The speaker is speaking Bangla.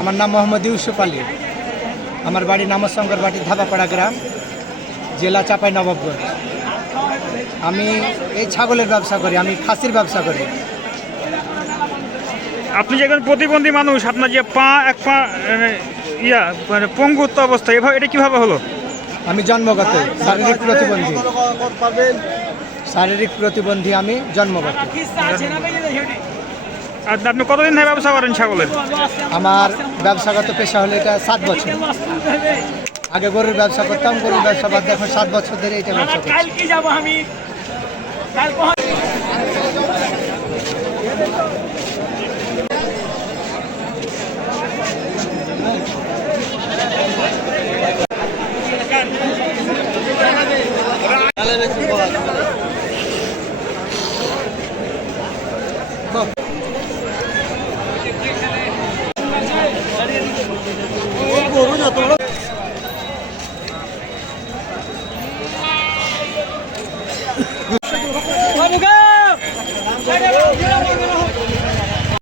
আমার নাম মোহাম্মদ ইউসুফ আলী আমার বাড়ি নামসঙ্গর বাড়ি ধাবাপাড়া গ্রাম জেলা চাপাই নবাবগঞ্জ আমি এই ছাগলের ব্যবসা করি আমি খাসির ব্যবসা করি আপনি যে একজন প্রতিবন্ধী মানুষ আপনার যে পা এক পা ইয়া মানে পঙ্গুত্ব অবস্থা এভাবে এটা কীভাবে হলো আমি জন্মগত শারীরিক প্রতিবন্ধী শারীরিক প্রতিবন্ধী আমি জন্মগত আপনি কতদিন ধরে ব্যবসা করেন ছাগলের? আমার ব্যবসাগত পেশা হলো এটা সাত বছর। আগে গরুর ব্যবসা করতাম গরুর ব্যবসা বাদ দেখো সাত বছর ধরে এটা ব্যবসা করছি। Vamos,